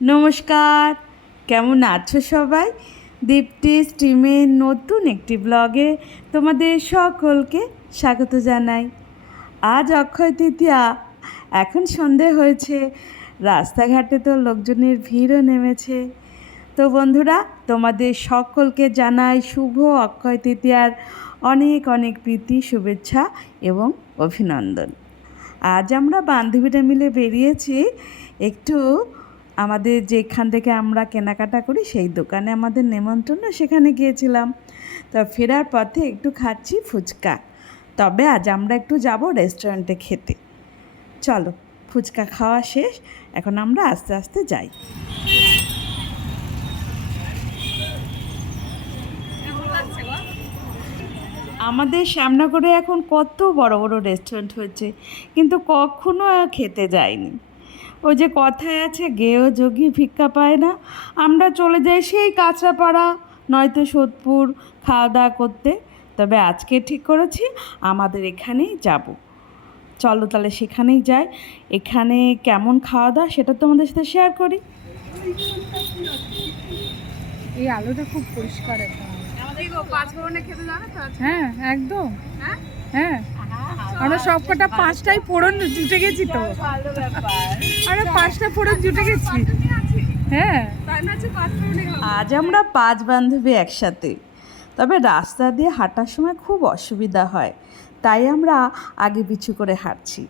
নমস্কার, কেমন আছো সবাই? দীপ্তি স্ট্রিমের নতুন একটি ব্লগে তোমাদের সকলকে স্বাগত জানাই। আজ অক্ষয় তৃতীয়া, এখন সন্ধে হয়েছে, রাস্তাঘাটে তো লোকজনের ভিড়ও নেমেছে। তো বন্ধুরা, তোমাদের সকলকে জানাই শুভ অক্ষয় তৃতীয়ার অনেক অনেক প্রীতি, শুভেচ্ছা এবং অভিনন্দন। আজ আমরা বান্ধবীরা মিলে বেরিয়েছি একটু আমাদের যেখান থেকে আমরা কেনাকাটা করি সেই দোকানে আমাদের নেমন্ত্রণ, সেখানে গিয়েছিলাম। তো ফেরার পথে একটু খাচ্ছি ফুচকা। তবে আজ আমরা একটু যাব রেস্টুরেন্টে খেতে। চলো, ফুচকা খাওয়া শেষ, এখন আমরা আস্তে আস্তে যাই। আমাদের শ্যামনগরে এখন কত বড় বড় রেস্টুরেন্ট হয়েছে, কিন্তু কখনো খেতে যাইনি। ওই যে কথায় আছে, গেয়েও যোগী ভিক্ষা পায় না। আমরা চলে যাই সেই কাঁচরাপাড়া নয়তো সোদপুর খাওয়া দাওয়া করতে। তবে আজকে ঠিক করেছি আমাদের এখানেই যাব। চলো তাহলে সেখানেই যাই। এখানে কেমন খাওয়া দাওয়া সেটা তোমাদের সাথে শেয়ার করি। এই আলোটা খুব পরিষ্কার এখন। খেতে যাবে তো? হ্যাঁ একদম। হ্যাঁ আমরা সব কটা পাঁচটাই ফোড়ন জুটে গেছি তো। আরে পাঁচটা ফোড়ন জুটে গেছি। হ্যাঁ আজ আমরা 5 বান্ধবী একসাথে। তবে রাস্তা দিয়ে হাঁটার সময় খুব অসুবিধা হয়, তাই আমরা আগে পিছু করে হাঁটছি।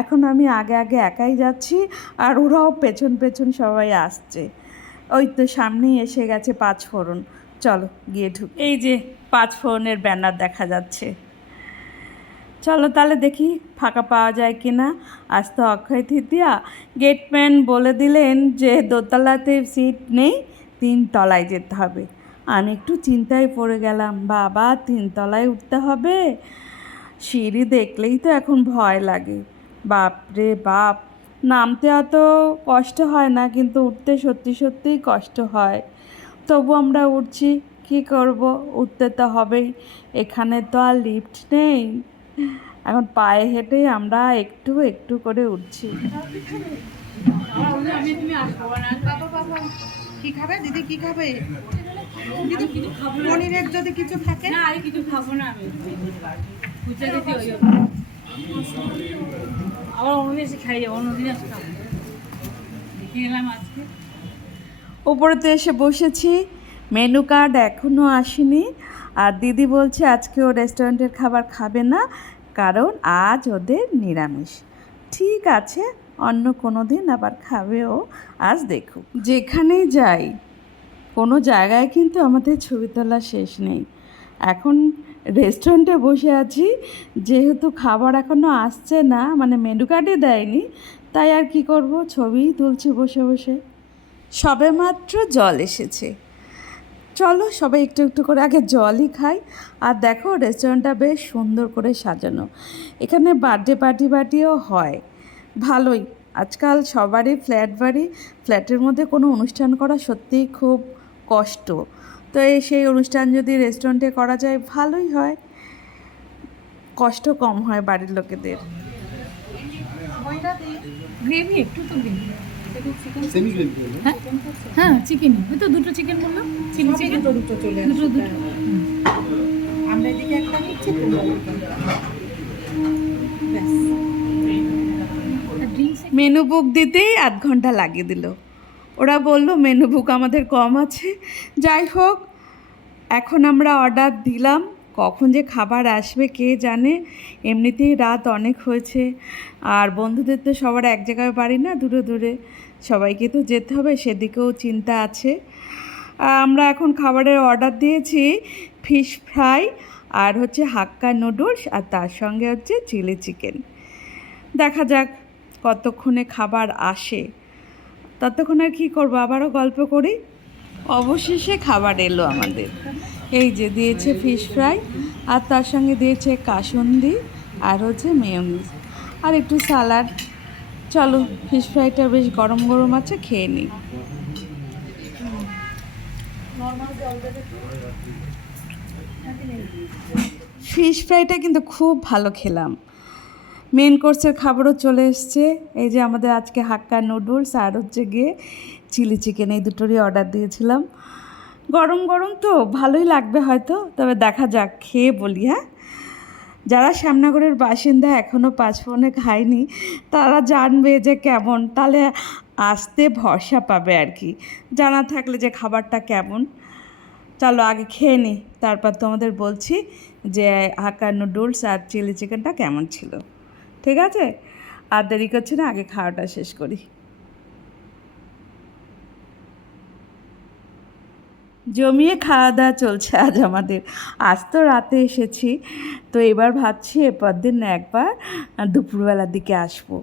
এখন আমি আগে আগে একাই যাচ্ছি, আর ওরাও পেছন পেছন সবাই আসছে। ওই তো সামনেই এসে গেছে 5 ফোড়ন। চলো গিয়ে ঢুক। এই যে 5 ফোড়নের ব্যানার দেখা যাচ্ছে। চলো তাহলে দেখি ফাঁকা পাওয়া যায় কি না। আজ তো অক্ষয় তৃতীয়া। গেটম্যান বলে দিলেন যে দোতলাতে সিট নেই, 3 তলায় যেতে হবে। আমি একটু চিন্তায় পড়ে গেলাম, বাবা 3 তলায় উঠতে হবে? সিঁড়ি দেখলেই তো এখন ভয় লাগে। বাপরে বাপ, নামতে অত কষ্ট হয় না, কিন্তু উঠতে সত্যি সত্যিই কষ্ট হয়। তবু আমরা উঠছি, কী করব, উঠতে তো হবেই। এখানে তো আর লিফট নেই। এখন পায়ে হেঁটে আমরা একটু একটু করে উঠছি। কি খাবে দিদি? কি খাবে দিদি? পনিরের যদি কিছু থাকে। না আর কিছু খাবো না আমি। বুঝতে গেছি ওই আবার অন্যদিন এসে খাই যাবো, অন্যদিন এসে খাবো। দেখে গেলাম আজকে। উপরেতে এসে বসেছি, মেনু কার্ড এখনও আসেনি। আর দিদি বলছে আজকে ও রেস্টুরেন্টের খাবার খাবে না, কারণ আজ ওদের নিরামিষ। ঠিক আছে, অন্য কোনো দিন আবার খাবে ও, আজ দেখুক। যেখানেই যাই কোনো জায়গায় কিন্তু আমাদের ছবি তোলা শেষ নেই। এখন রেস্টুরেন্টে বসে আছি, যেহেতু খাবার এখনও আসছে না, মানে মেনু কার্ডে দেয়নি, তাই আর কি করব, ছবিই তুলছি বসে বসে। সবেমাত্র জল এসেছে। চলো সবাই একটু একটু করে আগে জলই খাই। আর দেখো রেস্টুরেন্টটা বেশ সুন্দর করে সাজানো। এখানে বার্থডে পার্টিও হয়। ভালোই, আজকাল সবারই ফ্ল্যাট বাড়ি, ফ্ল্যাটের মধ্যে কোনো অনুষ্ঠান করা সত্যিই খুব কষ্ট। তো সেই অনুষ্ঠান যদি রেস্টুরেন্টে করা যায় ভালোই হয়, কষ্ট কম হয় বাড়ির লোকেদের। গ্রেভি একটু তো গ্রেভি। হ্যাঁ হ্যাঁ চিকেন, ওই তো দুটো চিকেন বললাম। চিলি চিকেন দুটো চলে দুটো দুটো। আমরা এদিকে একটা নিচ্ছি, তোমরা ওদিকে একটা। ব্যাস। মেনু বুক দিতেই 1/2 ঘন্টা লাগিয়ে দিল। ওরা বলল মেনু বুক আমাদের কম আছে। যাই হোক, এখন আমরা অর্ডার দিলাম, কখন যে খাবার আসবে কে জানে। এমনিতেই রাত অনেক হয়েছে, আর বন্ধুদের তো সবার এক জায়গায় বাড়ি না, দূরে দূরে, সবাইকে তো যেতে হবে, সেদিকেও চিন্তা আছে। আমরা এখন খাবারের অর্ডার দিয়েছি ফিশ ফ্রাই, আর হচ্ছে হাক্কা নুডলস, আর তার সঙ্গে হচ্ছে চিলি চিকেন। দেখা যাক কতক্ষণে খাবার আসে। ততক্ষণ আর কী করবো, আবারও গল্প করি। অবশেষে খাবার এলো আমাদের। এই যে দিয়েছে ফিশ ফ্রাই, আর তার সঙ্গে দিয়েছে কাসুন্দি, আর হচ্ছে মেয়োনিজ, আর একটু স্যালাড। চলো, ফিশ ফ্রাইটা বেশ গরম গরম আছে, খেয়ে নিই। ফিশ ফ্রাইটা কিন্তু খুব ভালো খেলাম। মেন কোর্সের খাবারও চলে এসছে। এই যে আমাদের আজকে হাক্কা নুডলস আর হচ্ছে গিয়ে চিলি চিকেন, এই দুটোরই অর্ডার দিয়েছিলাম। গরম গরম তো ভালোই লাগবে হয়তো, তবে দেখা যাক, খেয়ে বলি। হ্যাঁ, যারা শ্যামনগরের বাসিন্দা এখনও পাঁচফোড়নে খায়নি তারা জানবে যে কেমন, তাহলে আসতে ভরসা পাবে আর কি, জানা থাকলে যে খাবারটা কেমন। চলো আগে খেয়ে নিই, তারপর তোমাদের বলছি যে হাক্কা নুডলস আর চিলি চিকেনটা কেমন ছিল। ঠিক আছে, আর দেরি করছি না, আগে খাওয়াটা শেষ করি। জমিয়ে খাওয়া দাওয়া চলছে আজ আমাদের। আজ তো রাতে এসেছি, তো এবার ভাবছি এরপর দিন একবার দুপুরবেলার দিকে আসবো।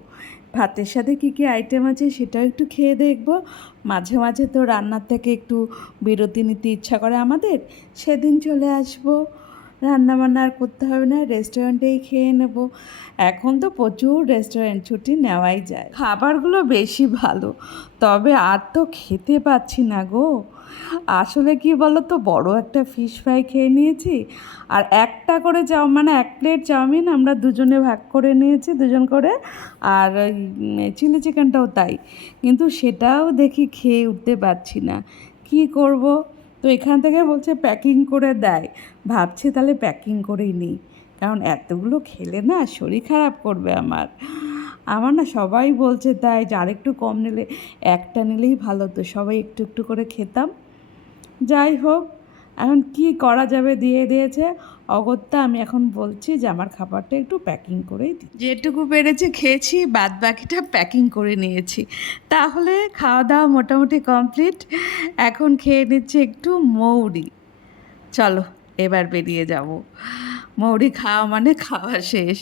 ভাতের সাথে কী কী আইটেম আছে সেটাও একটু খেয়ে দেখবো। মাঝে মাঝে তো রান্নার থেকে একটু বিরতি নিতে ইচ্ছা করে আমাদের, সেদিন চলে আসবো। রান্না বান্না আর করতে হবে না, রেস্টুরেন্টেই খেয়ে নেব। এখন তো প্রচুর রেস্টুরেন্ট, ছুটি নেওয়াই যায়। খাবারগুলো বেশি ভালো, তবে আর তো খেতে পাচ্ছি না গো। আসলে কি বলো তো, বড় একটা ফিশ ফ্রাই খেয়ে নিয়েছি, আর একটা করে মানে 1 প্লেট চাউমিন আমরা দুজনে ভাগ করে নিয়েছি, দুজন করে। আর ওই চিলি চিকেনটাও তাই, কিন্তু সেটাও দেখি খেয়ে উঠতে পারছি না। কি করব? তো এখান থেকে বলছে প্যাকিং করে দেয়, ভাবছি তাহলে প্যাকিং করেই নিই, কারণ এতগুলো খেলে না শরীর খারাপ করবে আমার। আমার না সবাই বলছে তাই, যে আরেকটু কম নিলে, একটা নিলেই ভালো, তো সবাই একটু একটু করে খেতাম। যাই হোক, এখন কি করা যাবে, দিয়ে দিয়েছে অগত্যা। আমি এখন বলছি যে আমার খাবারটা একটু প্যাকিং করেই দিই। যেটুকু পেরেছি খেয়েছি, বাদ বাকিটা প্যাকিং করে নিয়েছি। তাহলে খাওয়া দাওয়া মোটামুটি কমপ্লিট। এখন খেয়ে নিচ্ছি একটু মৌরি। চলো এবার বেরিয়ে যাব। মৌরি খাওয়া মানে খাওয়া শেষ।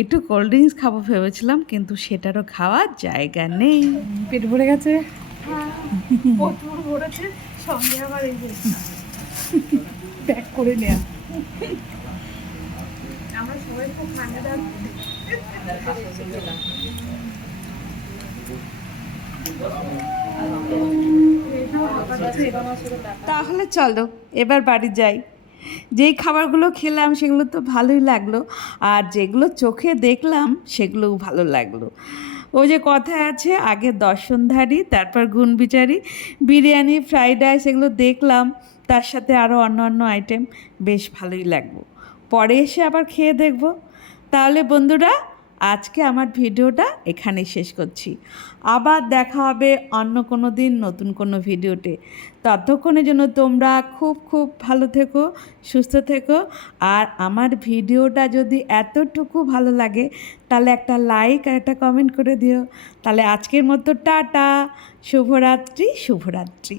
একটু কোল্ড ড্রিঙ্কস খাবো ভেবেছিলাম, কিন্তু সেটারও খাওয়ার জায়গা নেই। পেট ভরে গেছে। প্রচুর ভরেছে, সঙ্গে আবার এই যে প্যাক করে নেয়া। আমরা সবাই খুব ঠান্ডা তাহলে চলো এবার বাড়ি যাই। যেই খাবারগুলো খেলাম সেগুলো তো ভালোই লাগলো, আর যেগুলো চোখে দেখলাম সেগুলোও ভালো লাগলো। ওই যে কথায় আছে, আগে দর্শনধারী তারপর গুণবিচারী। বিরিয়ানি, ফ্রাইড রাইস এগুলো দেখলাম, তার সাথে আরও অন্য আইটেম, বেশ ভালোই লাগলো। পরে এসে আবার খেয়ে দেখব। তাহলে বন্ধুরা, আজকে আমার ভিডিওটা এখানেই শেষ করছি। আবার দেখা হবে অন্য কোনো দিন নতুন কোনো ভিডিওতে। ততক্ষণের জন্য তোমরা খুব খুব ভালো থেকো, সুস্থ থেকো। আর আমার ভিডিওটা যদি এতটুকু ভালো লাগে তাহলে একটা লাইক আর একটা কমেন্ট করে দিও। তাহলে আজকের মতো টাটা, শুভরাত্রি শুভরাত্রি।